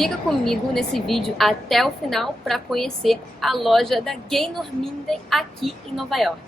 Fica comigo nesse vídeo até o final para conhecer a loja da Gaynor Minden aqui em Nova York.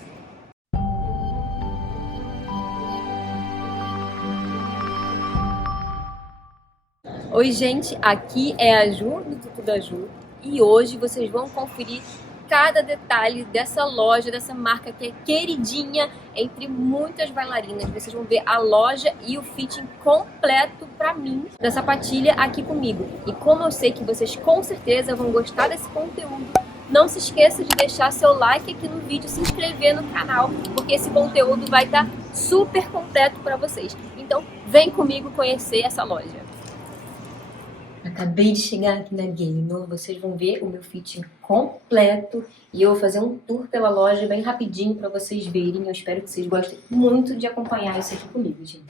Oi gente, aqui é a Ju, do Tudo da Ju, e hoje vocês vão conferir cada detalhe dessa loja, dessa marca que é queridinha entre muitas bailarinas. Vocês vão ver a loja e o fitting completo pra mim, da sapatilha aqui comigo. E como eu sei que vocês com certeza vão gostar desse conteúdo, não se esqueça de deixar seu like aqui no vídeo, se inscrever no canal, porque esse conteúdo vai estar super completo para vocês. Então vem comigo conhecer essa loja. Acabei de chegar aqui na Gaynor, vocês vão ver o meu fitting completo e eu vou fazer um tour pela loja bem rapidinho para vocês verem. Eu espero que vocês gostem muito de acompanhar isso aqui comigo, gente.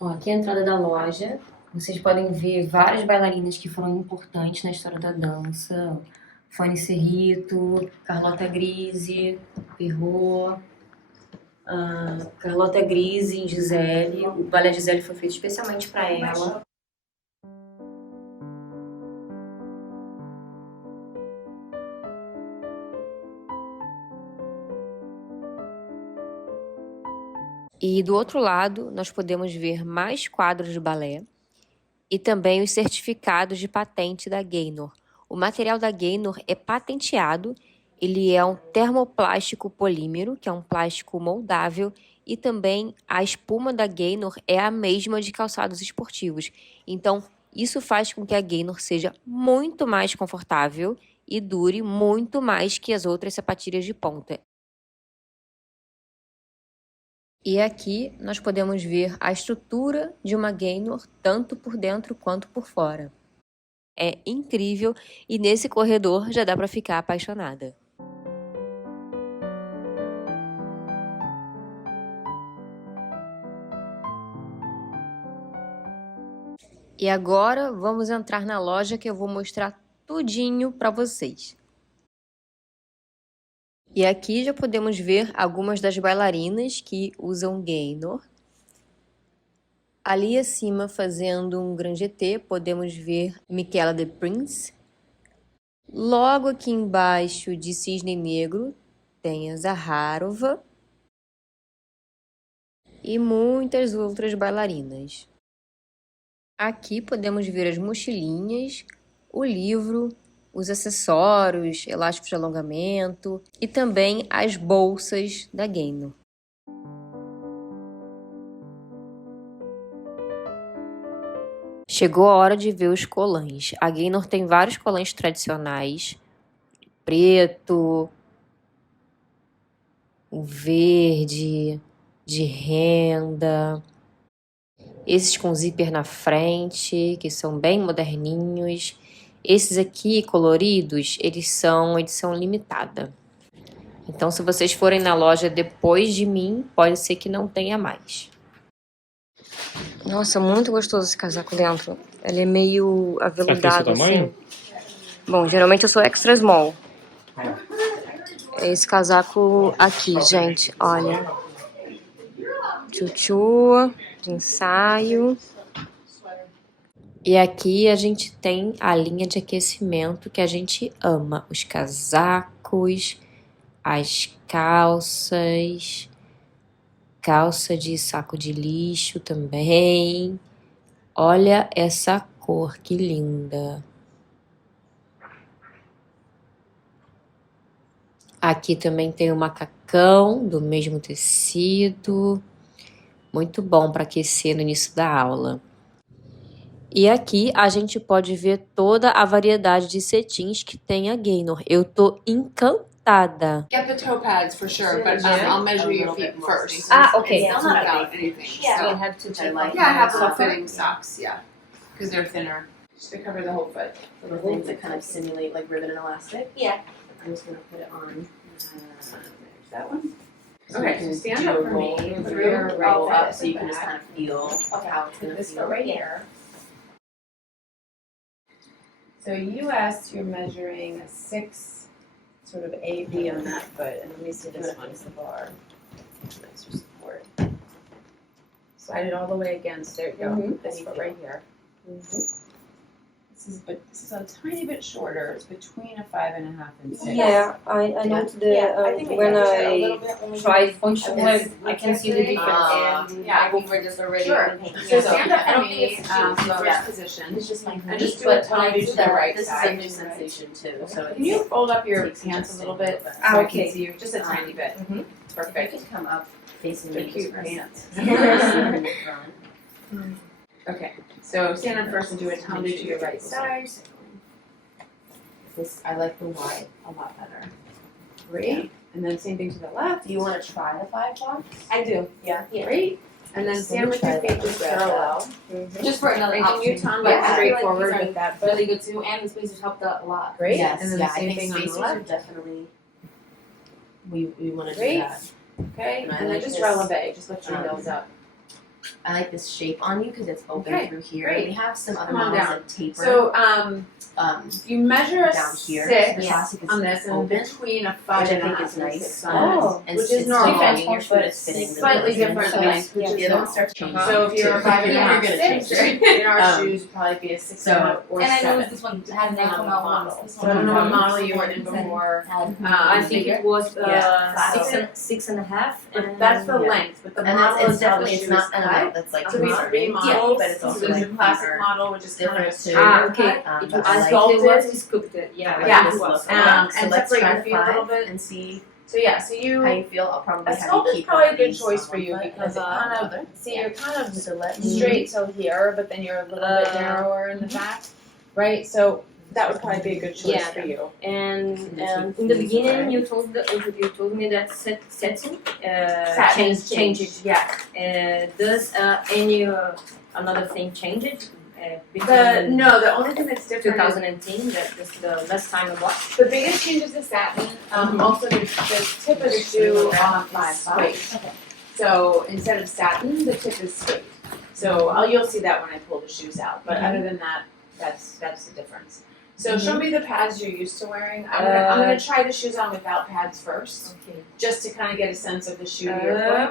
Ó, aqui é a entrada da loja, vocês podem ver várias bailarinas que foram importantes na história da dança. Conheci, Rico, Carlota Grise, Perro, Carlota Grise, Gisele. O balé Gisele foi feito especialmente para ela. E do outro lado, nós podemos ver mais quadros de balé e também os certificados de patente da Gaynor. O material da Gaynor é patenteado, ele é um termoplástico polímero, que é um plástico moldável, e também a espuma da Gaynor é a mesma de calçados esportivos. Então, isso faz com que a Gaynor seja muito mais confortável e dure muito mais que as outras sapatilhas de ponta. E aqui nós podemos ver a estrutura de uma Gaynor tanto por dentro quanto por fora. É incrível e nesse corredor já dá para ficar apaixonada. E agora vamos entrar na loja que eu vou mostrar tudinho para vocês. E aqui já podemos ver algumas das bailarinas que usam Gaynor. Ali acima, fazendo um grande T, podemos ver Michaela de Prince. Logo aqui embaixo de cisne negro, tem a Zaharova. E muitas outras bailarinas. Aqui podemos ver as mochilinhas, o livro, os acessórios, elásticos de alongamento e também as bolsas da Gaynor. Chegou a hora de ver os colãs. A Gaynor tem vários colãs tradicionais, preto, o verde, de renda, esses com zíper na frente, que são bem moderninhos. Esses aqui, coloridos, eles são edição limitada. Então, se vocês forem na loja depois de mim, pode ser que não tenha mais. Nossa, muito gostoso esse casaco dentro. Ele é meio aveludado, assim. Bom, geralmente eu sou extra small. É esse casaco aqui, gente, olha. Tchutchu, de ensaio. E aqui a gente tem a linha de aquecimento que a gente ama. Os casacos, as calças, calça de saco de lixo também. Olha essa cor, que linda. Aqui também tem o macacão do mesmo tecido. Muito bom para aquecer no início da aula. E aqui a gente pode ver toda a variedade de cetins que tem a Gaynor. Eu tô encantada. Get the toe pads for sure, but I'll measure your feet first. Okay. They'll not about anything. Yeah, So, I have to check. yeah, I have little fitting socks, yeah, because they're thinner. Just to cover the whole foot. Little things that kind of simulate like ribbon and elastic. Yeah. I'm just gonna put it on. There's that one. So Okay, you can so stand do up a for roll me. through, Through, roll right up, foot so you can back. just kind of feel how it's gonna This feel. foot right here. So US, you're measuring a 6, sort of AB on that foot, and let me see this one is the bar. Nicer support. Slide it all the way against. There you go. This foot right here. This is a tiny bit shorter. It's between a 5.5 and 6. Yeah, I noted the I think when a I little bit only tried function, Yes. I can see the difference. Yeah, I think we're just already Sure. thinking. So So stand up I for don't me, think it's too the slow. first position. It's just my And just feet, do a but when I tiny do to the that, right this side. is a new sensation too. So Can you fold up your Takes pants a little adjusting bit a little bit. so I Okay. can see you just a tiny bit? Mhm. Perfect. You can come up facing They're me cute just for a pants. second. In the front. Okay, so stand up first and do a tumble to your right side. This, I like the wide a lot better. Great. And then same thing to the left. Do you want to try the 5 box? I do. Yeah. Great. And then stand with your feet just parallel. Just for another And can you tongue But I back feel straight like forward these are with that foot? really good too, and the spacers helped out a lot. Great. Yes, And then yeah, the same I think thing on the spacers left. are definitely, we want to do Great. that. Okay. And I And then like just this, releve. Just lift your heels up. I like this shape on you because it's open Okay, through here. great. We have some other Come on models down. that taper So you measure a down here. 6 The classic is on this and open, between a which 5 I and a think half is and a nice. 6 on this. And which is it's normal. defending your foot, it's fitting the Slightly business. different So length, which yeah. is the other one normal. starts changing. So if you're a 5 and a You're half, gonna 6, change it. in our Um, shoes, probably be a 6 so- and a half or And I 7. know this one has Depending not on come the out model. once. This So I don't know what one model you were in before. I think it was Yeah. 6.5. But that's the Yeah. length, but the And model it's is how the definitely, shoe it's not is an cut. amount that's like So we concerning. remodeled, but it's so also there's like a classic deeper. model, which is kind of a Different too. straight Okay. cut. It I was thought sculpted. it was sculpted. Yeah. like Yeah. this look. So let's separate try your the feet a little 5 bit. and see So yeah, so you how you feel. I'll probably a have sculpt you is keep probably a one good piece choice on for you one foot because it and kind the of see you're kind of so let straight till here, but then you're a little bit narrower in the back, right? So that would probably be a good choice Yeah. for you. And in the beginning, you told me that setting changes. Yeah. Does any another thing change it? The only thing that's different is 2010, that's the last time I bought. the biggest change is the satin. Also, the tip of the shoe is straight. Okay. So instead of satin, the tip is straight. So you'll see that when I pull the shoes out. But other than that, that's the difference. So show me the pads you're used to wearing. I'm gonna try the shoes on without pads first, Okay. just to kind of get a sense of the shoe to your foot.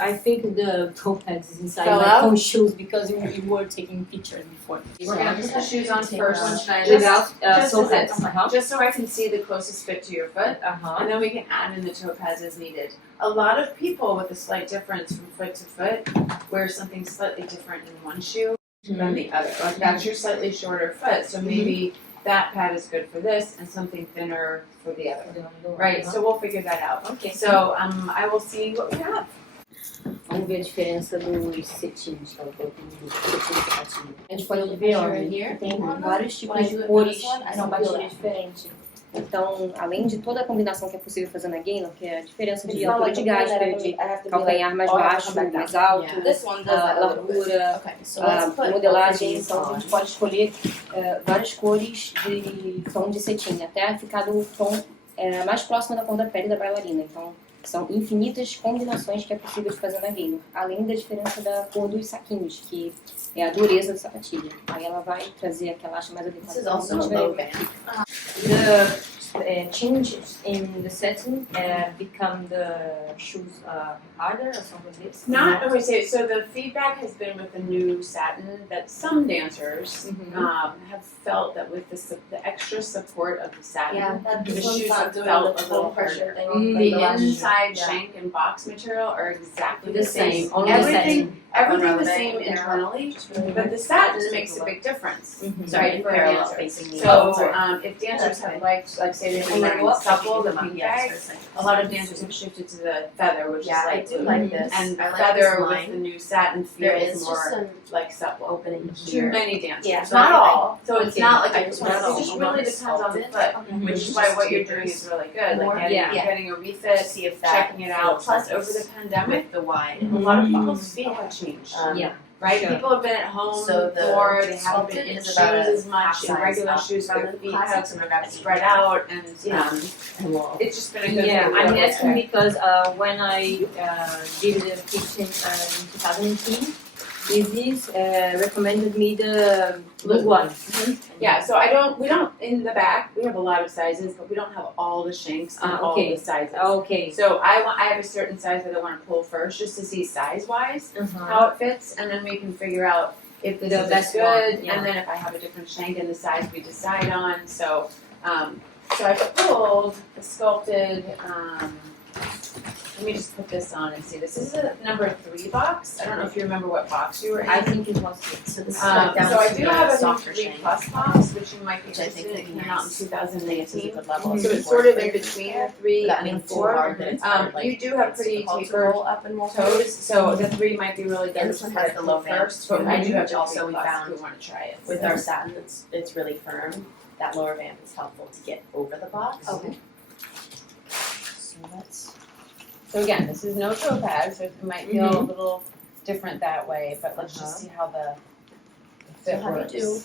I think the toe pads is inside Fell my out? own shoes because you were taking pictures before. We're gonna put the shoes on first, Without just toe a pads. second. Just so I can see the closest fit to your foot. And then we can add in the toe pads as needed. A lot of people with a slight difference from foot to foot wear something slightly different in one shoe than the other. Like that's your slightly shorter foot, so maybe that pad is good for this and something thinner for the other. Right, so we'll figure that out. Okay. So I will see what we have. Vamos ver a diferença dos cetins que ela colocou no cetim e sapatilha. A gente pode ver, ó, que tem vários tipos de cores de sapatilha diferentes. Então, além de toda a combinação que é possível fazer na Gaynor, que é a diferença de altura de gasper, de calcanhar mais baixo, mais alto, largura, a modelagem. Então, a gente pode escolher várias cores de tom de cetim, até ficar do tom mais próximo da cor da pele da bailarina. Então, são infinitas combinações que é possível de fazer na Gaynor, além da diferença da cor dos saquinhos, que é a dureza da sapatilha. Aí ela vai trazer a que ela acha mais adequada. This is also a low band. The changes in the setting become the shoes harder or something like this? Not okay. So the feedback has been with the new satin that some dancers have felt that with the extra support of the satin, the shoes have felt a little harder. The inside shank and box material are exactly the same. Everything the same internally, but the satin makes a big difference. Sorry, for parallel dancers. facing me. So if dancers have liked, like say they've been wearing supple, the pink bag, a lot of dancers have shifted to the feather, which Yeah, I is do like like this. and I like feather this with line. the new satin There feels is just more some like supple. opening Too here. many dancers. Yeah. Not all. So it's Okay. not like I it just just want to really see depends on the it. foot, Mhm. which is why what you're doing is really good. Like getting a refit, See if that checking it out. feels Plus, like over the pandemic, with the wide. a lot of people's feet have changed. Yeah. Right? Sure. People have been at home So the more, they haven't been sculpted in is shoes about a as much, half in size regular up shoes, from their the feet classics, have and we're gonna spread out, and and we'll it's just been a good Yeah, thing. I'm asking because when I did the kitchen in 2018, Izzy's recommended me the blue one. Yeah, so we don't, in the back, we have a lot of sizes, but we don't have all the shanks and all okay. the sizes. Okay. So I have a certain size that I want to pull first, just to see size-wise how it fits, and then we can figure out if this The is best good, one, yeah. and then if I have a different shank and the size we decide on. So, so I pulled the sculpted. Let me just put this on and see. This is a number 3 box. I don't know if you remember what box you were in. I think it was. So this is So like down I to do the have a new softer 3 shank. plus box, which you might be Which I interested think in. would It be came out in nice. I think this is a 2018. good level. So it's sort of in between the 3 Without and being the too 4. hard that it's hard, like, You do have it's pretty difficult to tapered roll up and roll toes, so the 3 might be really good. And this one has the low vamp first, but I do have the also 3 we plus found if we want to try it. With our satin, it's really firm. That lower vamp is helpful to get over the box. Okay. So let's. So again, this is no toe pad, so it might feel a little different that way, but let's just see how the fit So how works. do you do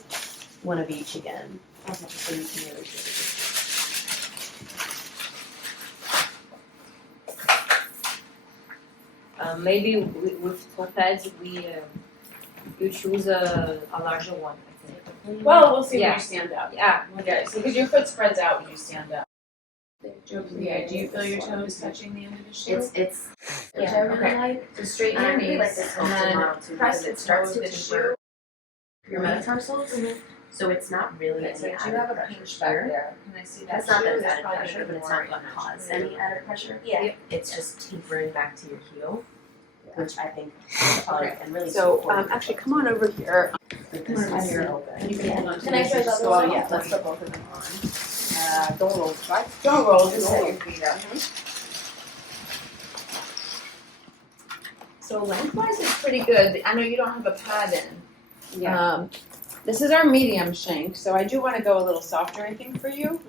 one of each again? Okay, so you can really see Maybe with toe pads, you choose a larger one. I think. Well, we'll see when Yeah. you stand up. Yeah. Okay, so because your foot spreads out when you stand up. Yeah, do you feel your toes touching the end of the shoe? It's Yeah, which I really okay. like. So straighten And I your really knees like this and then model too press because the it starts toe to of the taper shoe. your metatarsals. So it's not really Okay, so any you added have a pressure pinch back here. there. Can I see that It's not shoe? that it's There's added probably pressure, but it's more not going to in cause that any added pressure. Yeah. It's just tapering back to your heel, which I think is probably and really So, supportive. actually, come on over here. With this here open. You can hold on to Can I these. try Just the go other out. one? Yeah, let's Let's put both of them on. Don't roll, right? Don't roll, just set your feet up. So lengthwise is pretty good. I know you don't have a pad in. Yeah. This is our medium shank, so I do want to go a little softer, I think, for you.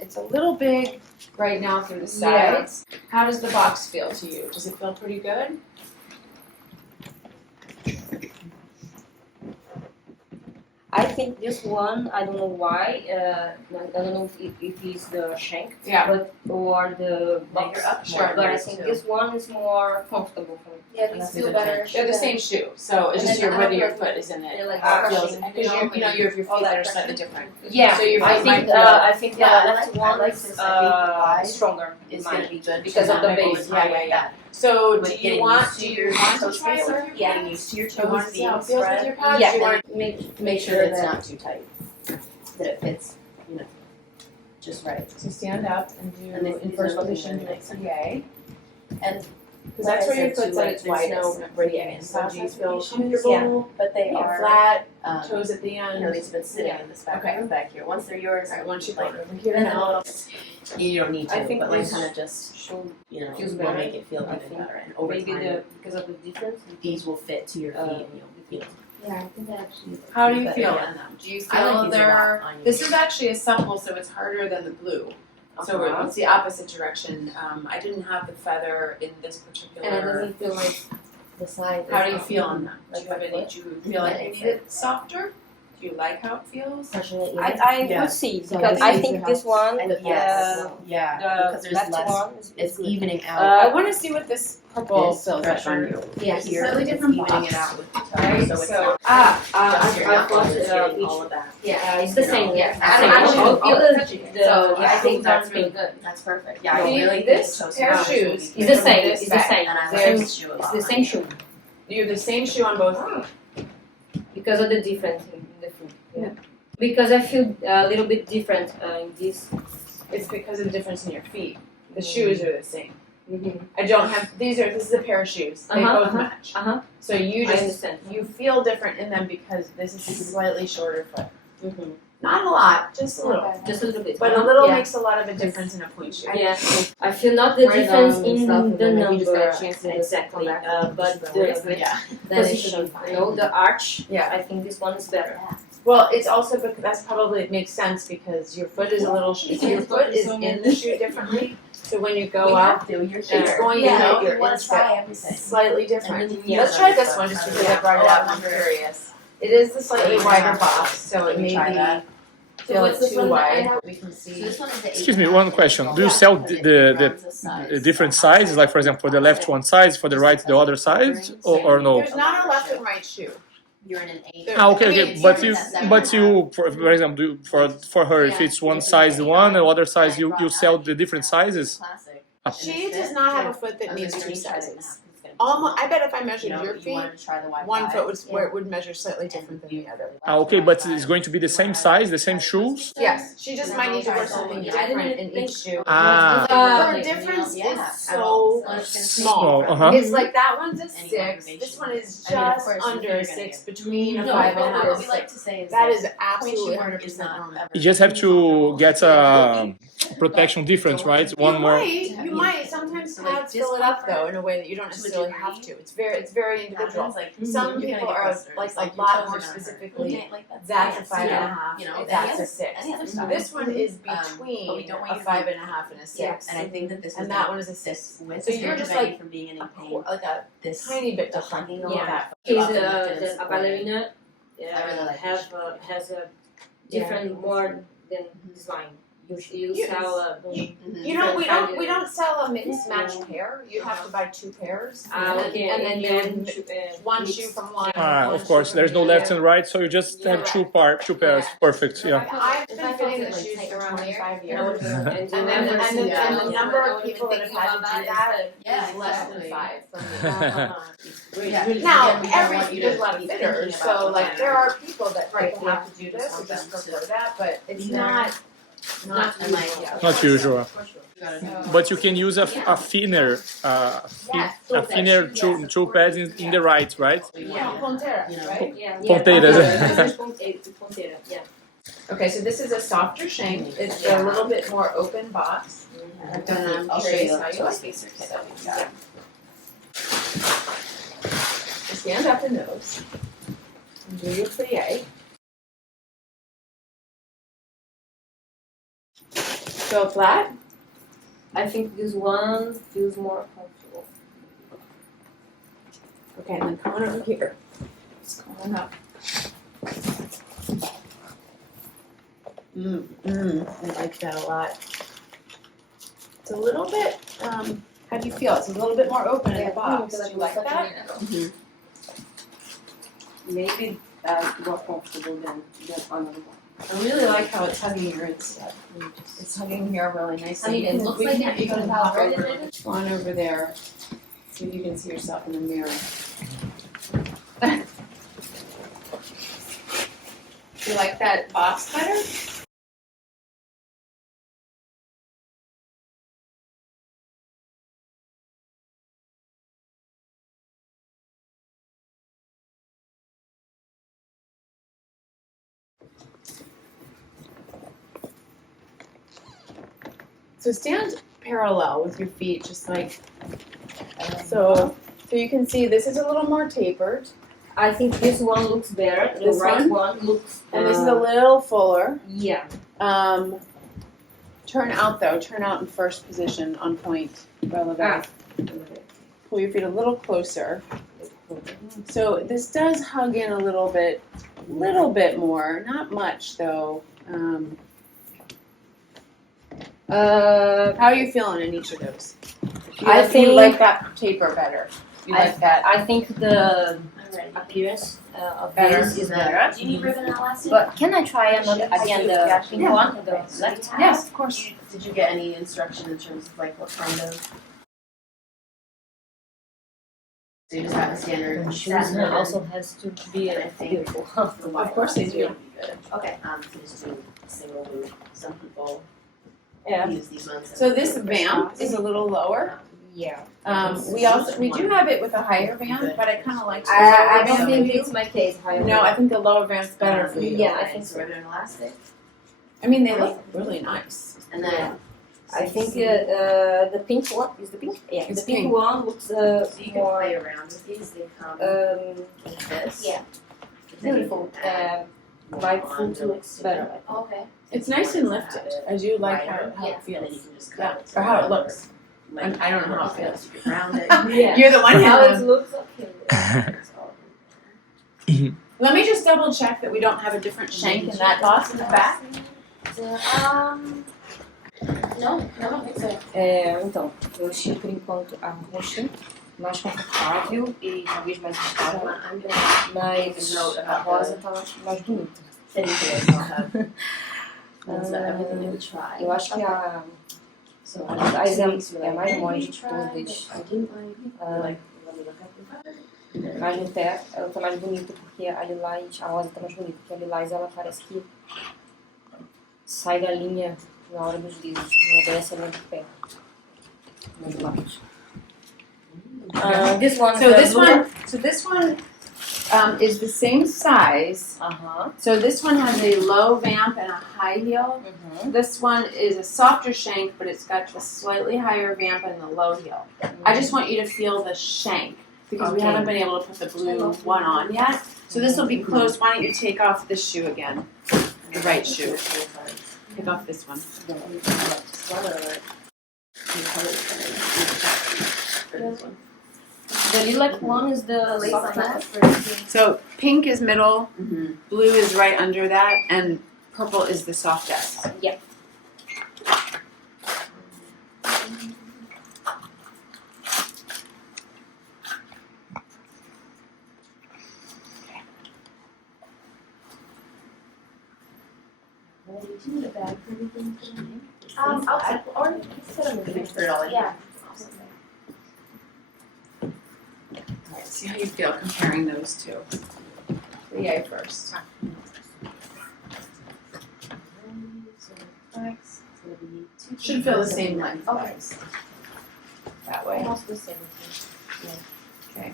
It's a little big right now through the sides. How does the box feel to you? Does it feel pretty good? I think this one, I don't know why, I don't know if it's the shank, Yeah. but or the box. you're up more, but I yours think too. this one is more comfortable for me. Yeah, these feel better. They're the same shoe, so it's And just then your I whether your have foot is in it. they're like How it feels, crushing, because your feet all that that are slightly pressure. different. Yeah, So your I feet might think feel- I think Yeah, the I left like- I one like is this. I think the wide stronger. It's mine. going to be good Because of the dynamic base. over time Yeah, like yeah. that. So With do you getting want used to to your try toe it with spacer, your getting pads? used to your Do you want toes to see how being it feels with spread. your pads? Yeah, Do you want and make Make sure that it's not too tight, that it fits, just right. to stand up and do And in these first are looking position do really a nice. plie. And Because that's where your foot's at its there's widest. no breaking Yeah, in. so do you feel shoes, comfortable? but they Yeah, are flat, um, toes at the end. these have been sitting Yeah. in this back Okay. room back here. Once they're yours, Alright, once you like, go over here and then a now. little, you don't need to, I think but like this kind of just, should will feels better. make it feel I even think better. And over maybe time, because of the difference. these will fit to your feet and you'll. Yeah, I think that actually. How do you But, feel yeah. in them? Do you I like feel these a lot they're, on you. this is actually a supple, so it's harder than the blue. So Uh-huh. it's the opposite direction. I didn't have the feather in this particular. And it doesn't feel like The side. How do you is, feel on them? Do like you have my any, foot? do you feel like you need it softer? Do you like how it feels? I Yeah. will see So because this I is think your this house. one, And the yes, yeah, because there's left less. one It's good. evening out. I want to see what this purple This feels like pressure on you. Yeah, It's a here, slightly it's different evening box. it out with the toe, Right, so it's so- not I just your I knuckles, thought, it's getting each- all of that. it's the same. Yeah, It's the I same. actually- All the So I think that's that's really good. good. That's perfect. Yeah, I See, really think this the toe pair of spaces will shoes be It's the good. same. This It's the back. same. And I like There's- this shoe a lot. It's the same shoe You have the same shoe on both feet. because of the difference in the foot. Yeah. Because I feel a little bit different in this. It's because of the difference in your feet. The shoes are the same. Mm-hmm. I don't have, this is a pair of shoes. They Uh-huh, both uh-huh. match. Uh-huh. So you I just, understand. you feel different in them because this is a slightly shorter foot. Mm-hmm. Not a lot, just a little. Just a little bit. But a little Yeah. makes a lot of a difference in a point shoe. Yeah, I feel not the Wear difference them and in stuff, and the then if you just get a number chance to exactly, come back, but just wear the Yeah. Then it should position, be fine. you know, the arch. Yeah. I think this one is better. Well, it's also because that's probably, it makes sense because your foot is a little, your foot is in the shoe differently. So when you go We up, have to, you're it's here. going to Yeah, make you your wanna instep try everything. slightly different. And then Let's try this one just because I brought it up. I'm Yeah. curious. It is the slightly Yeah. wider box, so it Can we may try that? feel it too wide. We can see. So this one is the Excuse me, one question. Do you sell the different sizes? Like, for example, for the left one size, for the right the other size, or no? There's not a left and right shoe. You're in an 8. There- Ah, okay, I mean, okay. it's But different you, for example, for her, if it's one size one, and other size, you sell the different sizes. Classic. Ah. She does not have a foot that needs 2 sizes. almost, I bet if I measured You know, your you feet, wanted to try the Wi-Fi. one foot was where it would measure slightly different than the other. Okay, but it's going to be the same size, the same shoes? Yes, she just might need to wear something different in each shoe. Ah. Her difference is so small. Uh-huh. It's like that one's a 6. This one is just under a 6, between a 5 and a half What and we a like 6. to say is That that is absolutely 100% normal. You just have to get a protection difference, right? One more. You might. Sometimes pads fill it up though in a way that you don't necessarily have to. It's very individual. Some people are like a lot more specifically. That's a 5 and a half. You know, That's a 6. any other stuff. This one is But between we don't want a you to 5 and a half and a 6. And I think that this And was that one is a 6. this with So you're just like from being in pain. Like a This tiny bit the different. hugging Yeah. on that. Is a ballerina I really like has a different more than design. You Yes. sell You know, we don't sell a mismatched pair. You have to buy 2 pairs, okay, and then you would one mix. shoe from one. Of course, there's no left and right, so you just have two pairs. Perfect, yeah. I've been fitting the shoes for 25 years, and and the number of people that have had to do that is less than 5 for me. Now, there's a lot of fitters, so like there are people that have to do this or just prefer that, but it's not Not usual. But you can use a thinner, two pads in the right, right? Yeah, Ponta, right? Ponteiras. Okay, so this is a softer shank. It's a little bit more open box. I'll show you how you the like spacer kit it. that we've got. Stand up the nose. And do your plie. Go flat. I think this one feels more comfortable. Okay, and then come on over here. Just come on up. I like that a lot. It's a little bit, how do you feel? It's a little bit more open in the box. Do you like that? Maybe more comfortable than another one. I really like how it's hugging your instep. It's hugging here really nicely. It looks like you can hop hop over. on over there. See if you can see yourself in the mirror. You like that box better? So stand parallel with your feet, just like so. So you can see this is a little more tapered, I think this one looks better. The This right one looks. and this is a little fuller. Yeah. Turn out though. Turn out in first position on point. Relevant. Pull your feet a little closer. So this does hug in a little bit more. Not much though. How are you feeling in each of those? I think- you like that taper better. You like that. I think the appearance of Better. this is better. Do you need ribbon elastic? But can I try another again the pink one, the left? Yes, of course. Did you get any instruction in terms of like what kind of? So you just got the standard. The shoes also has to be And I think beautiful. Of course they do. Okay. So just do single boot. Some people Yeah. use these ones. So this vamp is a little lower. Yeah. We do have it with a higher vamp, but I kind of like. I don't think it's my case. No, I think the lower vamp's better for you. Yeah, I think so. Ribbon elastic. I mean, they look really nice. And then I think the pink one is the pink. Yeah, It's the pink pink. one looks so you can more play around with these. They come like this. yeah, Then you beautiful. can add My on foot to looks better. Okay. It's nice and lifted. I do like how Yeah. it And then you feels. can just Yeah, cut it. or how it looks. Like, I don't know how it feels. You can round it. Yeah. You're the one How who it looks okay. Let me just double check that we don't have a different shank in that box in the back. Não, não think so. Então, eu achei por enquanto a roxa mais confortável e talvez mais estável, mas a rosa tá mais bonita. Eu acho que a Exam é a mais mole de todas. Mas no pé ela tá mais bonita, porque a lilás, a rosa tá mais bonita, porque a lilás ela parece que sai da linha na hora dos dedos, não obedece a linha do pé. Nos lábios. This one. So this one is the same size. Uh-huh. So this one has a low vamp and a high heel. This one is a softer shank, but it's got the slightly higher vamp and the low heel. I just want you to feel the shank because we haven't been able to put the blue one on yet. So this will be closed. Why don't you take off this shoe again? The right shoe. Take off this one. The lilac one is the soft. So pink is middle, blue is right under that, and purple is the softest. Yeah. Or sit on the bed. Yeah. Alright, see how you feel comparing those two. The yay first. Should feel the same length. Okay. That way. Almost the same. Okay.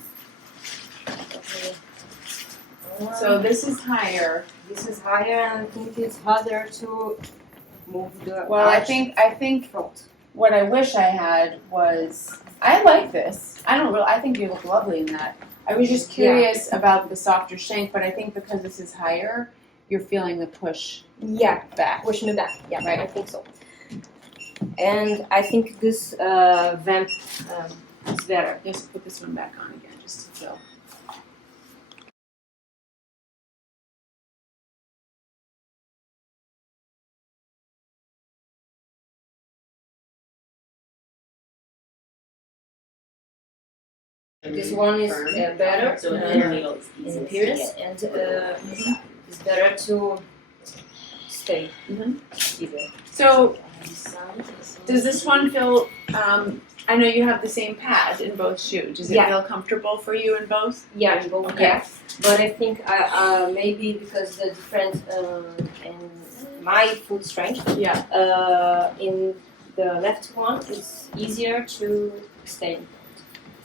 So this is higher. This is higher, and I think it's harder to move the. Well, I think front. what I wish I had was, I like this. I think you look lovely in that. I was just curious about the softer shank, but I think because this is higher, you're feeling the push Yeah, back. pushing it back. Yeah, Right. I think so. And I think this vamp is better. Just put this one back on again, just to feel. This one is better So in in appearance, and it's better to stay. Either. So, does this one feel, I know you have the same pad in both shoes. Does it Yeah. feel comfortable for you in both? Yeah, both. Okay. Yeah, but I think maybe because the different in my foot strength. Yeah. In the left one, it's easier to stay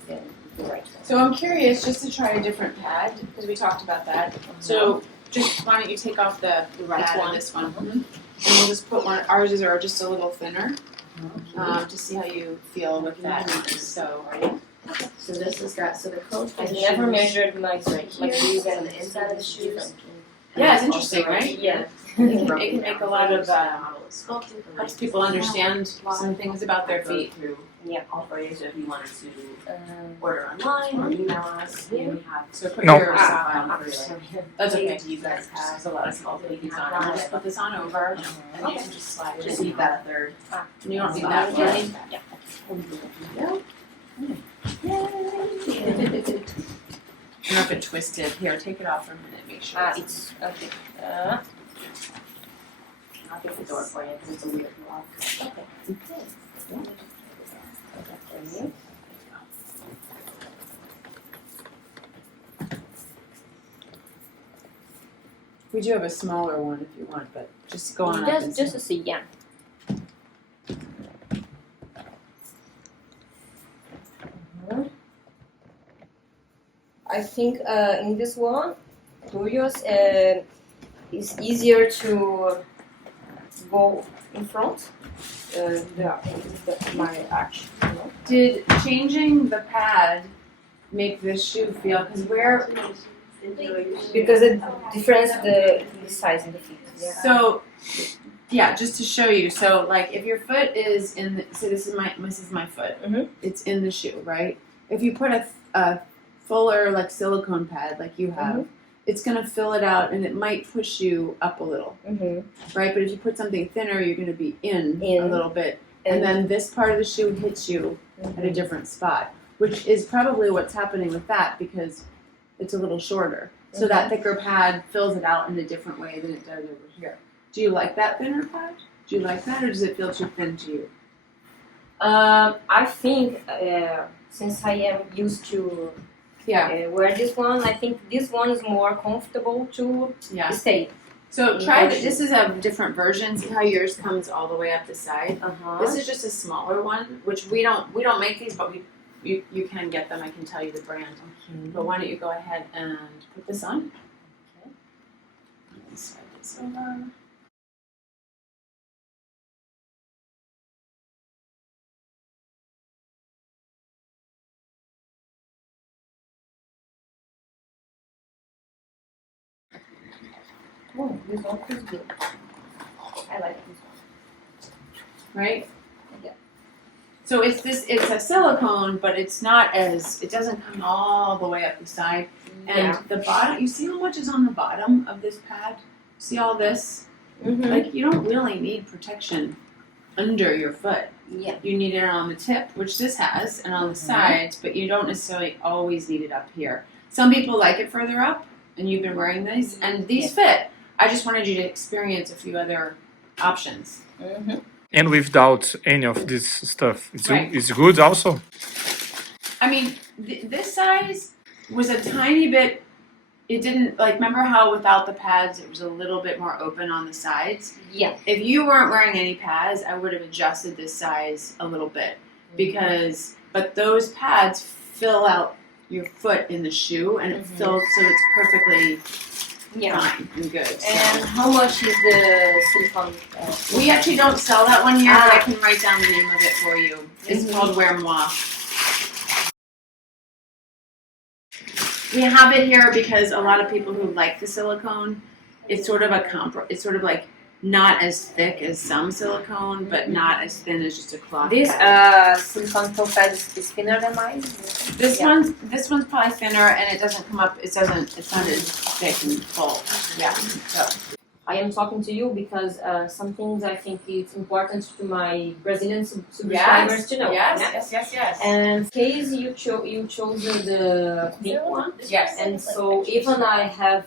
than the right one. So I'm curious, just to try a different pad, because we talked about that. So just, why don't you take off the right pad one. on this one? And we'll just put one, ours are just a little thinner, to see how you feel with that. So, So this has got, so the coat. I've never measured my shoes on the inside of the shoes. yeah, it's interesting, right? Yeah. It can make a lot of, helps people understand some things about their feet. Yeah. Offer you, so if you wanted to order online or email us, we have. So put No. your sock on I'm first. sorry. That's okay. Do you guys have? There's a lot of small babies on it. Just put this on over. And you can just slide, just need that third. And you don't need that one. Yeah. I don't know if it twisted. Here, take it off for a minute. Make sure. It's okay. I'll get the door for you because it's a weird lock. We do have a smaller one if you want, but just go on up and Just to see, yeah. I think in this one, curious, it's easier to go in front. My arch. Did changing the pad make this shoe feel? Because where? Because it difference the size in the feet. Yeah. So, yeah, just to show you. So, like, if your foot is in, so this is my foot. Mhm. It's in the shoe, right? If you put a fuller like silicone pad like you have, it's gonna fill it out and it might push you up a little, right? But if you put something thinner, you're gonna be in a little bit, and then this part of the shoe hits you at a different spot, which is probably what's happening with that because it's a little shorter. So that thicker pad fills it out in a different way than it does over here. Do you like that thinner pad? Do you like that, or does it feel too thin to you? I think since I am used to wear this one, I think this one is more comfortable to stay. So try that. This is a different version. See how yours comes all the way up the side. This is just a smaller one, which we don't make these, but you can get them. I can tell you the brand. But why don't you go ahead and put this on? Okay. Slide this over. Oh, this one is good. I like this one. Right? Yeah. So it's a silicone, but it's not it doesn't come all the way up the side. And the bottom, you see how much is on the bottom of this pad? See all this? Like, you don't really need protection under your foot. Yeah. You need it on the tip, which this has, and on the sides, but you don't necessarily always need it up here. Some people like it further up, and you've been wearing these, and these fit. I just wanted you to experience a few other options. And without any of this stuff, it's good also. I mean, this size was a tiny bit. It didn't remember how without the pads it was a little bit more open on the sides. Yeah. If you weren't wearing any pads, I would have adjusted this size a little bit but those pads fill out your foot in the shoe, and it fills so it's perfectly fine and good. And how much is the silicone? We actually don't sell that one here, but I can write down the name of it for you. It's called Wear Moi. We have it here because a lot of people who like the silicone, it's sort of it's sort of like not as thick as some silicone, but not as thin as just a cloth. This silicone profile is thinner than mine. This one's probably thinner, and it doesn't come up. It's not as thick and full. Yeah. So I am talking to you because some things I think it's important to my Brazilian subscribers to know. Yes. And in case you chose the pink one. Yes. And so even I have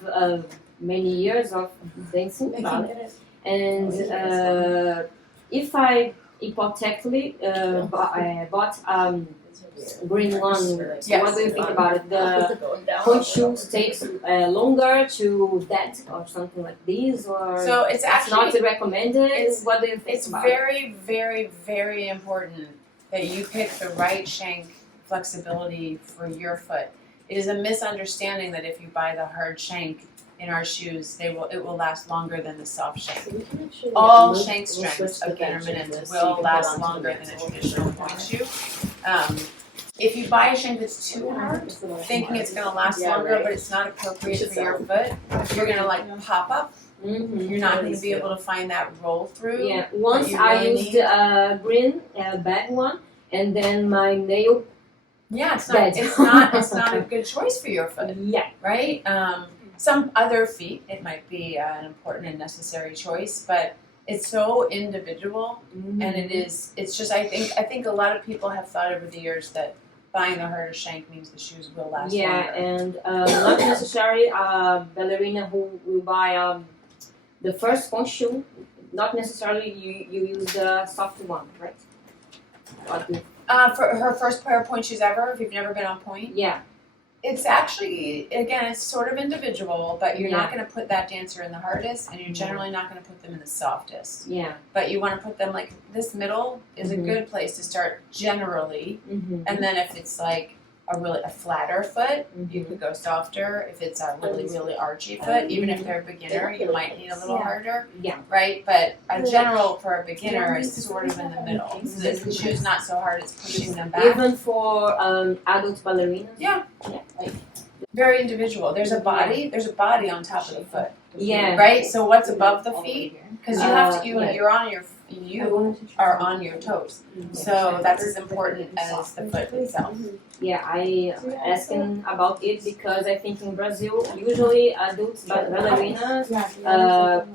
many years of dancing ballet, and if I hypothetically bought green one, what do you think about it? The point shoes takes longer to that or something like this, or so it's actually not recommended. What do you think? It's very, very, very important that you pick the right shank flexibility for your foot. It is a misunderstanding that if you buy the hard shank in our shoes, it will last longer than the soft shank. All shank strengths of Gaynor Minden will last longer than a traditional point shoe. If you buy a shank that's too hard, thinking it's going to last longer, but it's not appropriate for your foot, you're going to pop up. You're not going to be able to find that roll through. Yeah. Once I used a green bag one, and then my nail. Yeah, it's not a good choice for your foot. Yeah. Right. Some other feet, it might be an important and necessary choice, but it's so individual, and it's just I think a lot of people have thought over the years that buying the harder shank means the shoes will last longer. Yeah, and not necessarily a ballerina who will buy the first point shoe, not necessarily you use the soft one, right? For her first pair of point shoes ever, if you've never been on point? Yeah. It's actually, again, it's sort of individual, but you're not going to put that dancer in the hardest, and you're generally not going to put them in the softest. Yeah. But you want to put them, this middle is a good place to start generally, and then if it's a flatter foot, you could go softer. If it's a really, really archy foot, even if they're a beginner, you might need a little harder. Yeah. Right? But a general for a beginner is sort of in the middle. So that the shoe's not so hard, it's pushing them back. Even for adult ballerinas? Yeah. Very individual. There's a body on top of the foot. Yeah. Right? So what's above the feet? Because you have to, you are on your toes. So that's as important as the foot itself. Yeah, I asking about it because I think in Brazil, usually adults ballerinas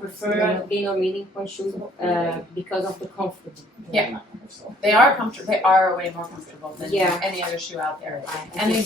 prefer Gaynor Minden point shoes because of the comfort. Yeah, they are comfortable. They are way more comfortable than any other shoe out there, and they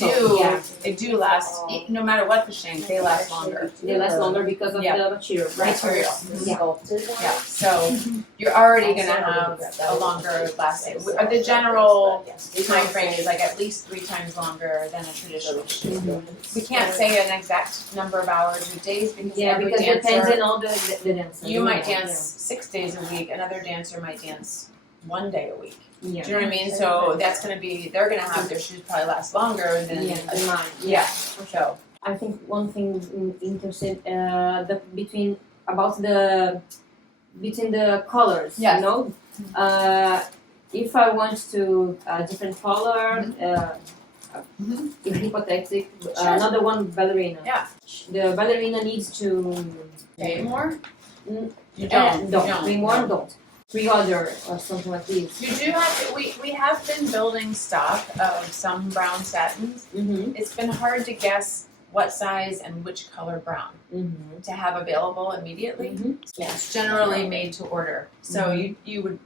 do last. No matter what the shank, they last longer. They last longer because of the material, right? Material. Yeah. So you're already already going to have a longer lasting. The general time frame is like at least 3 times longer than a traditional shoe. We can't say an exact number of hours or days because every because dancer, depends on the dancer. you might dance 6 days a week, another dancer might dance 1 day a week. Yeah. Do you know what I mean? So that's going to be, they're going to have their shoes probably last longer than mine. Yeah. So I think one thing interesting between the colors. Yes. You know, if I want to different color, it's hypothetical. Another one, ballerina. Yeah. The ballerina needs to pay more. You don't. don't. Pay more. Don't. Pre-order or something like this. You do have to, we have been building stock of some brown satins. It's been hard to guess what size and which color brown to have available immediately. Yeah. It's generally made to order. So it would,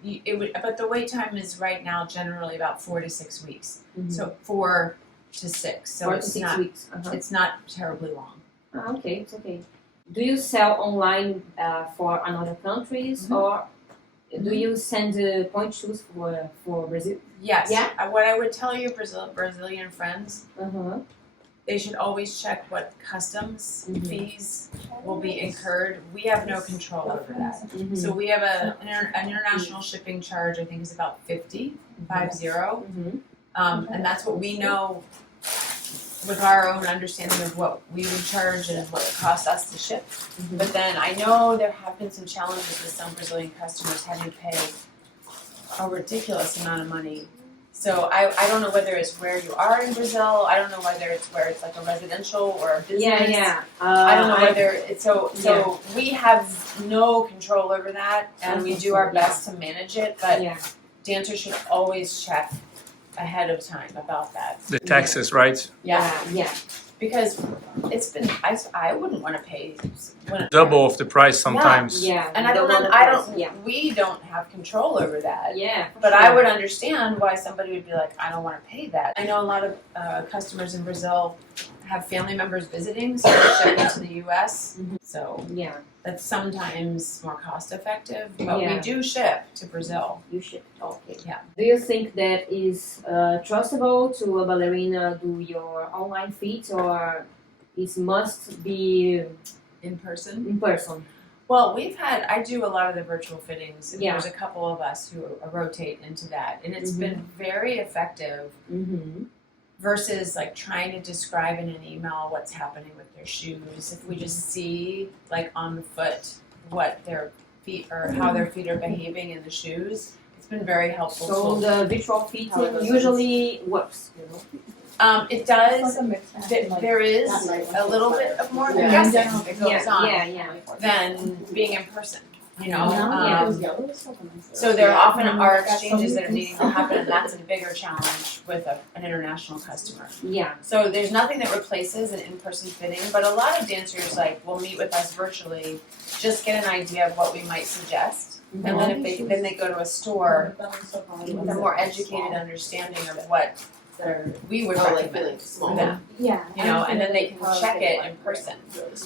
but the wait time is right now generally about 4 to 6 weeks. So 4 to 6. So 4 to it's 6 not, weeks. it's not terribly long. Okay, it's okay. Do you sell online for another countries or do you send point shoes for Brazil? Yes. Yeah. What I would tell your Brazilian friends, they should always check what customs fees will be incurred. We have no control over that. So we have an international shipping charge, I think is about 50. And that's what we know with our own understanding of what we would charge and what it costs us to ship. But then I know there have been some challenges with some Brazilian customers having to pay a ridiculous amount of money. So I don't know whether it's where you are in Brazil. I don't know whether it's where it's like a residential or a business. I don't know whether it's so we have no control over that, and we do our best to manage it. But dancers should always check ahead of time about that. The taxes, right? Yeah. Because it's been, I wouldn't want to pay Double of the price sometimes. Yeah. And we don't have control over that. Yeah. But I would understand why somebody would be like, I don't want to pay that. I know a lot of customers in Brazil have family members visiting, so they're shipping to the U.S. So that's sometimes more cost effective. But we do ship to Brazil. You ship, okay. Yeah. Do you think that is trustable to a ballerina do your online feet or it must be In person? in person? Well, I do a lot of the virtual fittings, and Yeah. there's a couple of us who rotate into that, and it's been very effective versus like trying to describe in an email what's happening with their shoes. If we just see like on the foot what their feet or how their feet are behaving in the shoes, it's been very helpful. So the virtual fitting usually works, you know? It does. There is a little bit of more guessing that goes on than being in person. You know, so there often are exchanges that are needing to happen, and that's a bigger challenge with an international customer. Yeah. So there's nothing that replaces an in-person fitting, but a lot of dancers will meet with us virtually, just get an idea of what we might suggest, and then then they go to a store with a more educated understanding of what we would recommend for them. Yeah. You know, and then they can check it in person.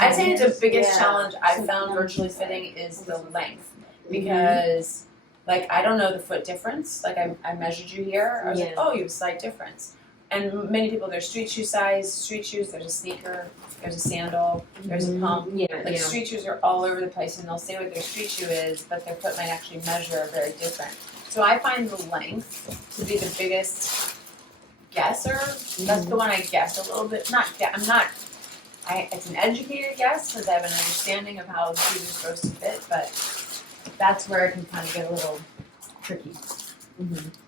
I'd say the biggest challenge I've found virtually fitting is the length, because like I don't know the foot difference. Like I measured you here. I was like, oh, you have a slight difference. And many people, there's street shoe size, street shoes. There's a sneaker. There's a sandal. There's a pump. Like street shoes are all over the place, and they'll say what their street shoe is, but their foot might actually measure very different. So I find the length to be the biggest guesser. That's the one I guess a little bit. It's an educated guess because I have an understanding of how the shoes are supposed to fit, but that's where it can kind of get a little tricky.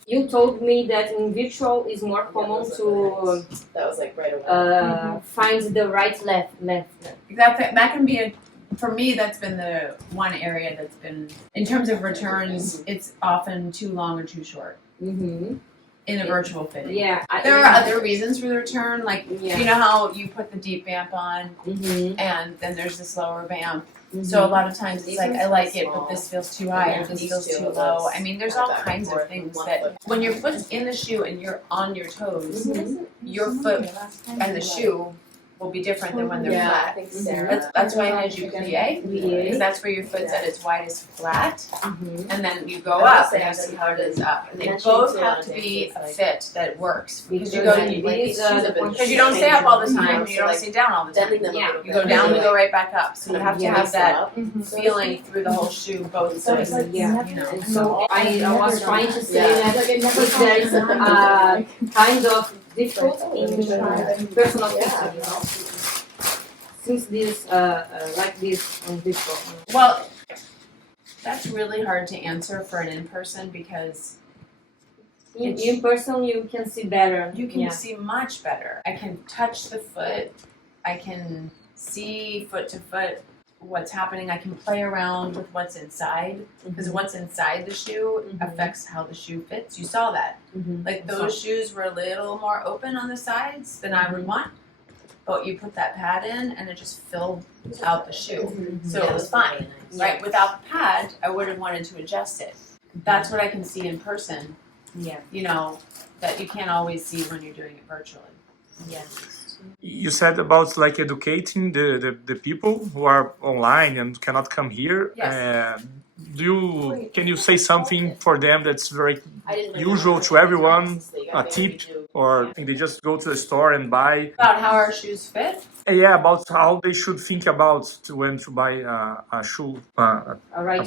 You told me that in virtual is more common to That was like right away. find the right left. That can be for me, that's been the one area that's been, in terms of returns, it's often too long or too short. In a virtual fitting. Yeah. There are other reasons for the return, like you know how you put the deep vamp on and then there's the slower vamp. So a lot of times it's like, I like it, but this feels too high or this feels too low. I mean, there's all kinds of things that when your foot's in the shoe and you're on your toes, your foot and the shoe will be different than when they're Yeah, I flat. think Sarah. That's why I had you plie, because that's where your foot's at its widest flat, and then you go up and you see how it is up. And they both have to be a fit that works, because you go, because you don't stay up all the time, and you don't stay down all the time. You go down and go right back up. So you have to have that feeling through the whole shoe, both sides. You know. So I was trying to say that if there is a kind of difficult in personal picture, you know, since this like this difficult. Well, that's really hard to answer for an in-person, because In person, you can see better. you can see much better. I can touch the foot. I can see foot to foot what's happening. I can play around with what's inside, because what's inside the shoe affects how the shoe fits. You saw that. Like those shoes were a little more open on the sides than I would want, but you put that pad in and it just filled out the shoe. So it was fine. Right? Without the pad, I would have wanted to adjust it. That's what I can see in person. Yeah. You know, that you can't always see when you're doing it virtually. Yeah. You said about like educating the people who are online and cannot come here. Yes. Can you say something for them that's very usual to everyone, a tip, or they just go to the store and buy? About how our shoes fit? Yeah, about how they should think about when to buy a shoe, a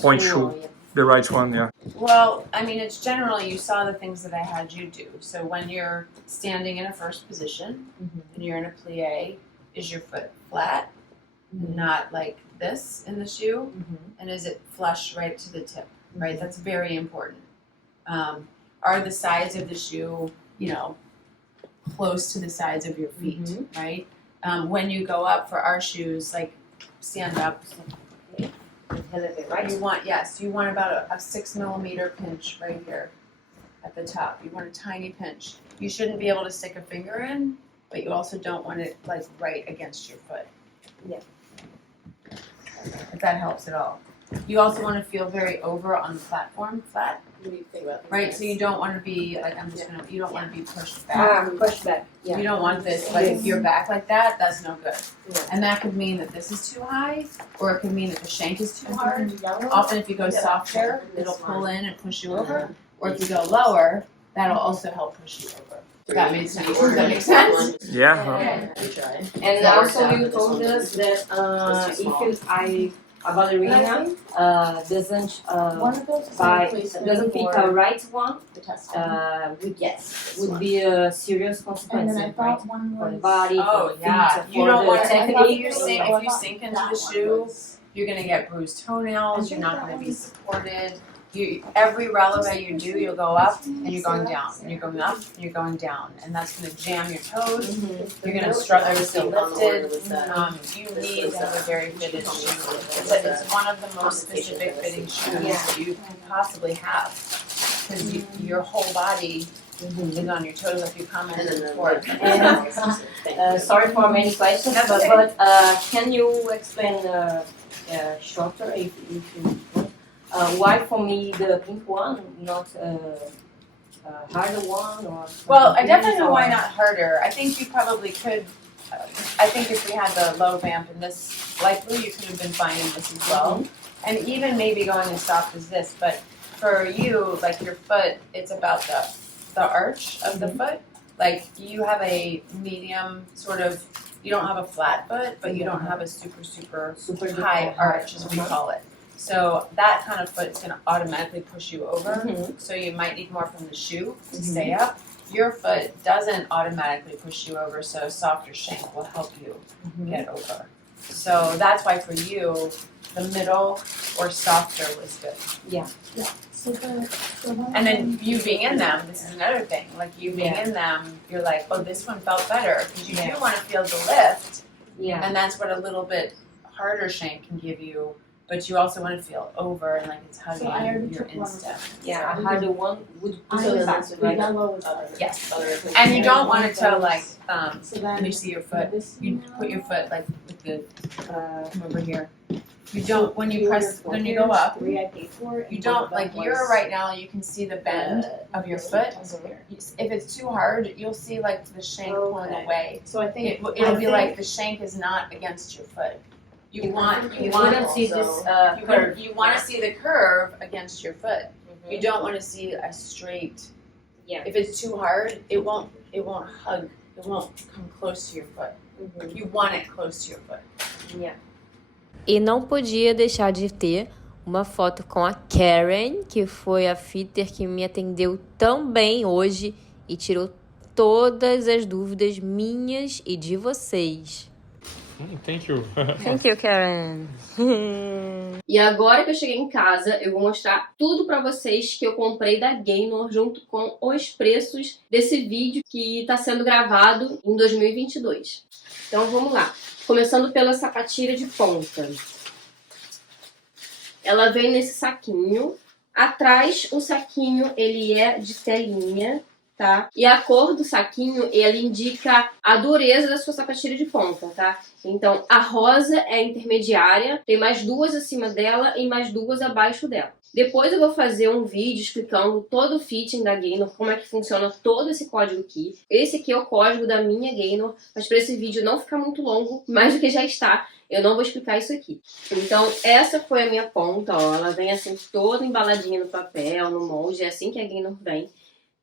point shoe, Yeah. the right one, yeah. Well, I mean, it's generally, you saw the things that I had you do. So when you're standing in a first position and you're in a plie, is your foot flat, not like this in the shoe? And is it flush right to the tip, right? That's very important. Are the sides of the shoe, you know, close to the sides of your feet, right? When you go up for our shoes, like stand up. You want, you want about a 6 millimeter pinch right here at the top. You want a tiny pinch. You shouldn't be able to stick a finger in, but you also don't want it like right against your foot. Yeah. If that helps at all. You also want to feel very over on the platform, flat. What do you think about Right, so you don't want to be like, you don't want to be pushed back. Push back. Yeah. You don't want this, like if you're back like that, that's no good. And that could mean that this is too high, or it could mean that the shank is too hard. Often if you go softer, it'll pull in and push you over, or if you go lower, that'll also help push you over. That makes sense. Does that make sense? Yeah. And also you told us that a ballerina doesn't doesn't pick a right one, would be a serious consequence, right? For the body, Oh for the yeah, feet, you for don't the want to. technique. If you sink into the shoe, you're gonna get bruised toenails. You're not gonna be supported. Every releve you do, you'll go up and you're going down, and you're going up and you're going down, and that's gonna jam your toes. You're gonna struggle to stay lifted. You need to have a very fitted shoe. It's one of the most specific fitting shoes that you can possibly have, because your whole body is on your toes, like you commented before. Sorry for many questions, That's but can you explain shorter if you want? Why for me the pink one, not harder one? Or Well, I definitely know why not harder. I think you probably could. I think if we had the low vamp in this, likely you could have been fine in this as well. And even maybe going as soft as this, but for you, like your foot, it's about the arch of the foot. Like you have a medium sort of, you don't have a flat foot, but you don't have a super high arch, as we call it. So that kind of foot is going to automatically push you over. So you might need more from the shoe to stay up. Your foot doesn't automatically push you over, so a softer shank will help you get over. So that's why for you, the middle or softer was good. Yeah. And then you being in them, this is another thing. Like you being in them, you're like, oh, this one felt better, because you do want to feel the lift. Yeah. And that's what a little bit harder shank can give you. But you also want to feel over and like it's hugging your instep. Yeah, a harder one would push it back, right? Yes. And you don't want it to like, let me see your foot. You put your foot like with the, come over here. You don't, when you press, when you go up, 3 I paid for. you don't, like you're right now, you can see the bend of your foot. If it's too hard, you'll see like the shank pulling away. So I think It'll be like the shank is not against your foot. You want You wouldn't see this curve. You want to see the curve against your foot. You don't want to see a straight. Yeah. If it's too hard, it won't hug. It won't come close to your foot. You want it close to your foot. Yeah. E não podia deixar de ter uma foto com a Karen, que foi a fitter que me atendeu tão bem hoje e tirou todas as dúvidas minhas e de vocês. Thank you. Thank you, Karen. E agora que eu cheguei em casa, eu vou mostrar tudo pra vocês que eu comprei da Gaynor junto com os preços desse vídeo que tá sendo gravado em 2022. Então vamos lá. Começando pela sapatilha de ponta. Ela vem nesse saquinho. Atrás, o saquinho ele é de telinha, tá? E a cor do saquinho, ele indica a dureza da sua sapatilha de ponta, tá? Então, a rosa é a intermediária, tem mais 2 acima dela e mais 2 abaixo dela. Depois eu vou fazer um vídeo explicando todo o fitting da Gaynor, como é que funciona todo esse código aqui. Esse aqui é o código da minha Gaynor, mas para esse vídeo não ficar muito longo, mais do que já está, eu não vou explicar isso aqui. Então, essa foi a minha ponta, ó. Ela vem assim toda embaladinha no papel, no molde, é assim que a Gaynor vem.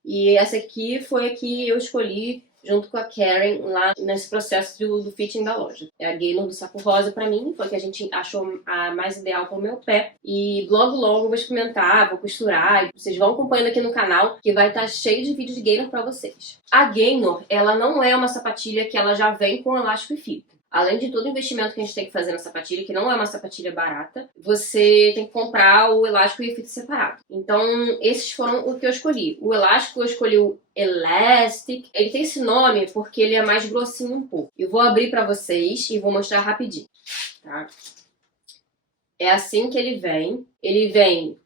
E essa aqui foi a que eu escolhi junto com a Karen lá nesse processo do fitting da loja. É a Gaynor do saco rosa pra mim, foi a que a gente achou a mais ideal pro meu pé. E logo eu vou experimentar, vou costurar. Vocês vão acompanhando aqui no canal que vai estar cheio de vídeos de Gaynor pra vocês. A Gaynor, ela não é uma sapatilha que ela já vem com elástico e fita. Além de todo o investimento que a gente tem que fazer na sapatilha, que não é uma sapatilha barata, você tem que comprar o elástico e a fita separado. Então, esses foram o que eu escolhi. O elástico eu escolhi o Elastic. Ele tem esse nome porque ele é mais grossinho um pouco. Eu vou abrir pra vocês e vou mostrar rapidinho, tá? É assim que ele vem. Ele vem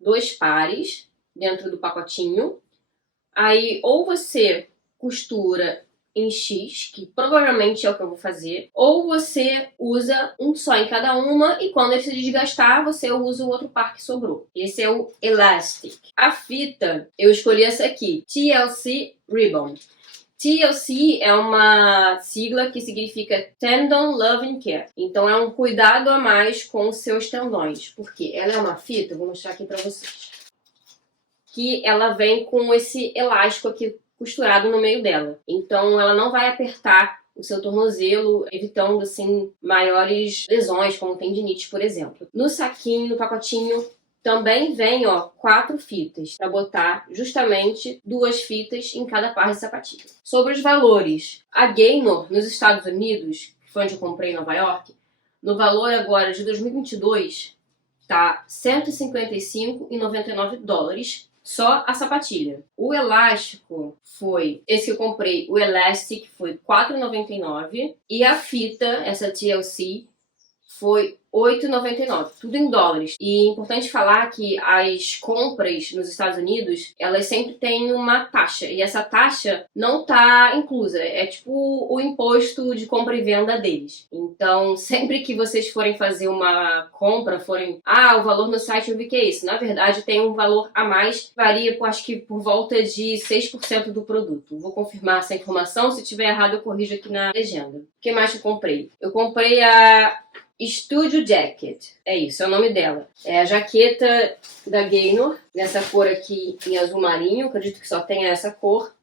2 pares dentro do pacotinho. Aí, ou você costura em X, que provavelmente é o que eu vou fazer, ou você usa um só em cada uma e quando ele se desgastar, você usa o outro par que sobrou. Esse é o Elastic. A fita, eu escolhi essa aqui, TLC Ribbon. TLC é uma sigla que significa Tendon Loving Care. Então é um cuidado a mais com os seus tendões. Porque ela é uma fita, vou mostrar aqui pra vocês, que ela vem com esse elástico aqui costurado no meio dela. Então ela não vai apertar o seu tornozelo, evitando assim maiores lesões, como tendinite, por exemplo. No saquinho, no pacotinho, também vem, ó, 4 fitas para botar justamente 2 fitas em cada par de sapatilha. Sobre os valores, a Gaynor nos Estados Unidos, que foi onde eu comprei em Nova York, no valor agora de 2022 tá $155,99. Só a sapatilha. O elástico foi, esse que eu comprei, o Elastic foi $4,99 e a fita, essa TLC, foi $8,99, tudo em dólares. E é importante falar que as compras nos Estados Unidos, elas sempre têm uma taxa, e essa taxa não tá inclusa, é tipo o imposto de compra e venda deles. Então, sempre que vocês forem fazer uma compra, o valor no site eu vi que é isso. Na verdade, tem um valor a mais, varia, acho que por volta de 6% do produto. Vou confirmar essa informação, se tiver errado eu corrijo aqui na legenda. O que mais eu comprei? Eu comprei a Studio Jacket, é isso, é o nome dela. É a jaqueta da Gaynor, nessa cor aqui em azul marinho, acredito que só tenha essa cor.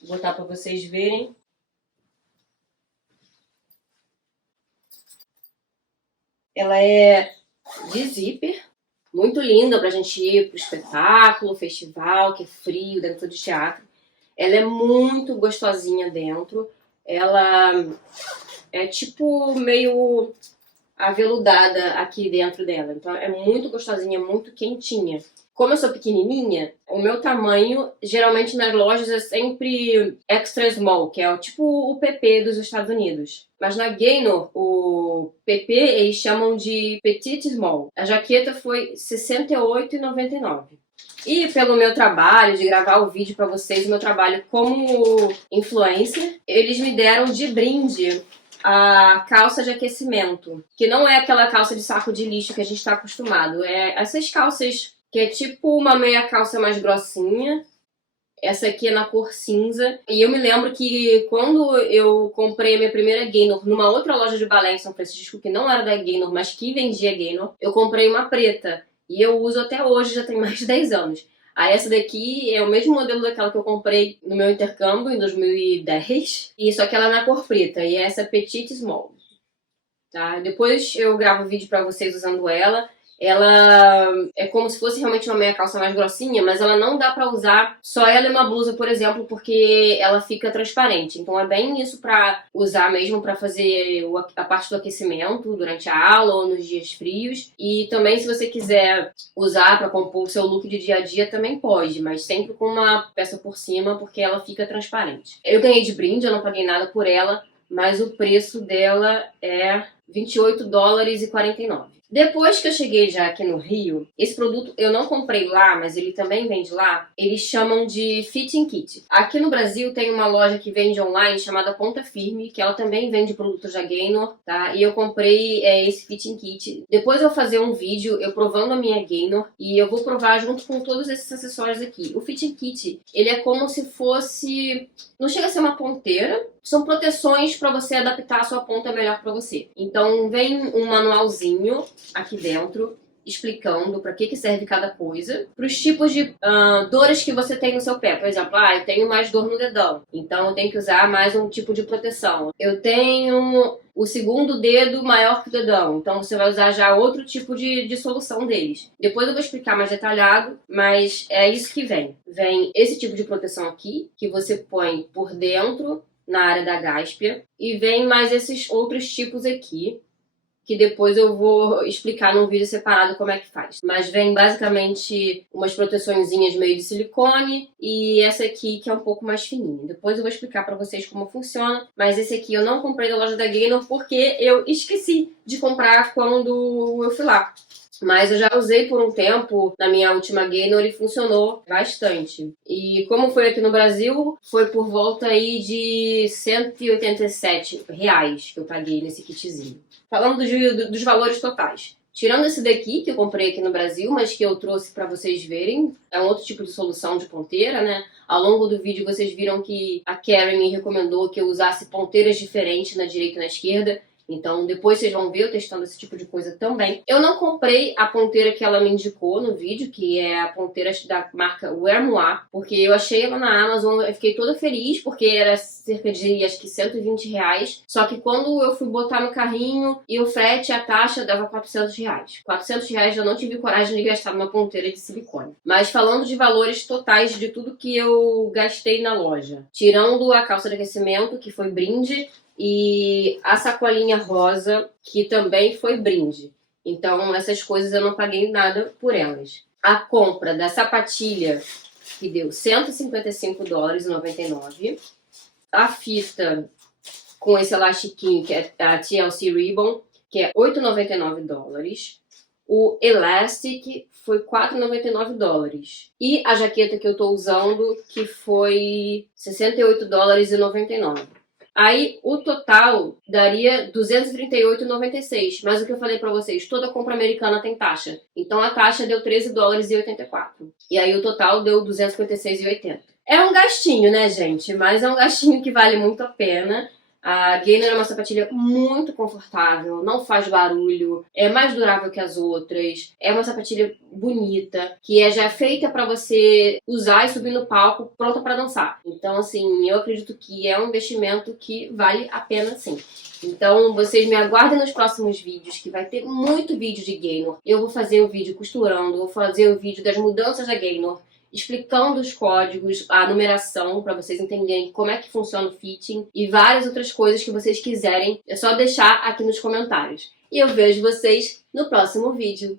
Vou botar para vocês verem. Ela é de zíper, muito linda pra gente ir pro espetáculo, festival, que é frio, dentro de teatro. Ela é muito gostosinha dentro, ela é tipo meio aveludada aqui dentro dela. Então é muito gostosinha, muito quentinha. Como eu sou pequenininha, o meu tamanho, geralmente nas lojas, é sempre extra small, que é tipo o PP dos Estados Unidos. Mas na Gaynor, o PP, eles chamam de Petite Small. A jaqueta foi R$ 68,99. E pelo meu trabalho, de gravar o vídeo pra vocês, o meu trabalho como influencer, eles me deram de brinde a calça de aquecimento, que não é aquela calça de saco de lixo que a gente tá acostumado. É essas calças que é tipo uma meia calça mais grossinha. Essa aqui é na cor cinza. E eu me lembro que quando eu comprei a minha primeira Gaynor numa outra loja de balé em São Francisco, que não era da Gaynor, mas que vendia Gaynor, eu comprei uma preta. E eu uso até hoje, já tem mais de 10 anos. Aí essa daqui é o mesmo modelo daquela que eu comprei no meu intercâmbio em 2010. E só que ela é na cor preta. E essa é Petite Small. Tá? Depois eu gravo um vídeo pra vocês usando ela. Ela é como se fosse realmente uma meia calça mais grossinha, mas ela não dá pra usar só ela e uma blusa, por exemplo, porque ela fica transparente. Então é bem isso pra usar mesmo pra fazer a parte do aquecimento durante a aula ou nos dias frios. E também se você quiser usar pra compor o seu look de dia a dia também pode, mas sempre com uma peça por cima porque ela fica transparente. Eu ganhei de brinde, eu não paguei nada por ela, mas o preço dela é $28,49. Depois que eu cheguei já aqui no Rio, esse produto eu não comprei lá, mas ele também vende lá. Eles chamam de fitting kit. Aqui no Brasil tem uma loja que vende online chamada Ponta Firme, que ela também vende produtos da Gaynor, tá? E eu comprei esse fitting kit. Depois eu vou fazer um vídeo eu provando a minha Gaynor e eu vou provar junto com todos esses acessórios aqui. O fitting kit, ele é como se fosse... Não chega a ser uma ponteira, são proteções para você adaptar a sua ponta melhor para você. Então vem um manualzinho aqui dentro explicando para que serve cada coisa, para os tipos de dores que você tem no seu pé. Por exemplo, eu tenho mais dor no dedão, então eu tenho que usar mais um tipo de proteção. Eu tenho o segundo dedo maior que o dedão, então você vai usar já outro tipo de solução deles. Depois eu vou explicar mais detalhado, mas é isso que vem. Vem esse tipo de proteção aqui, que você põe por dentro na área da gáspia, e vem mais esses outros tipos aqui, que depois eu vou explicar num vídeo separado como é que faz. Mas vem basicamente umas proteçõezinhas meio de silicone e essa aqui que é um pouco mais fininha. Depois eu vou explicar pra vocês como funciona, mas esse aqui eu não comprei da loja da Gaynor porque eu esqueci de comprar quando eu fui lá. Mas eu já usei por um tempo na minha última Gaynor e funcionou bastante. E como foi aqui no Brasil, foi por volta aí de R$187 que eu paguei nesse kitzinho. Falando dos valores totais. Tirando esse daqui, que eu comprei aqui no Brasil, mas que eu trouxe pra vocês verem, é um outro tipo de solução de ponteira, né? Ao longo do vídeo vocês viram que a Karen me recomendou que eu usasse ponteiras diferentes na direita e na esquerda. Então depois vocês vão ver eu testando esse tipo de coisa também. Eu não comprei a ponteira que ela me indicou no vídeo, que é a ponteira da marca MUITA, porque eu achei ela na Amazon, eu fiquei toda feliz, porque era cerca de, acho que R$120. Só que quando eu fui botar no carrinho e o frete, a taxa dava R$400. R$400 eu não tive coragem de gastar numa ponteira de silicone. Mas falando de valores totais de tudo que eu gastei na loja, tirando a calça de aquecimento, que foi brinde, e a sacolinha rosa, que também foi brinde. Então essas coisas eu não paguei nada por elas. A compra da sapatilha, que deu $155,99. A fita com esse elastiquinho, que é a TLC Ribbon, que é $8,99. O Elastic foi $4,99. E a jaqueta que eu tô usando, que foi $68,99. Aí o total daria R$238,96. Mas o que eu falei pra vocês, toda compra americana tem taxa. Então a taxa deu $13,84. E aí o total deu R$256,80. É um gastinho, né, gente? Mas é um gastinho que vale muito a pena. A Gaynor é uma sapatilha muito confortável, não faz barulho, é mais durável que as outras, é uma sapatilha bonita, que é já feita para você usar e subir no palco pronta para dançar. Então, assim, eu acredito que é um investimento que vale a pena, sim. Então, vocês me aguardem nos próximos vídeos, que vai ter muito vídeo de Gaynor. Eu vou fazer o vídeo costurando, vou fazer o vídeo das mudanças da Gaynor, explicando os códigos, a numeração, para vocês entenderem como é que funciona o fitting e várias outras coisas que vocês quiserem. É só deixar aqui nos comentários. E eu vejo vocês no próximo vídeo.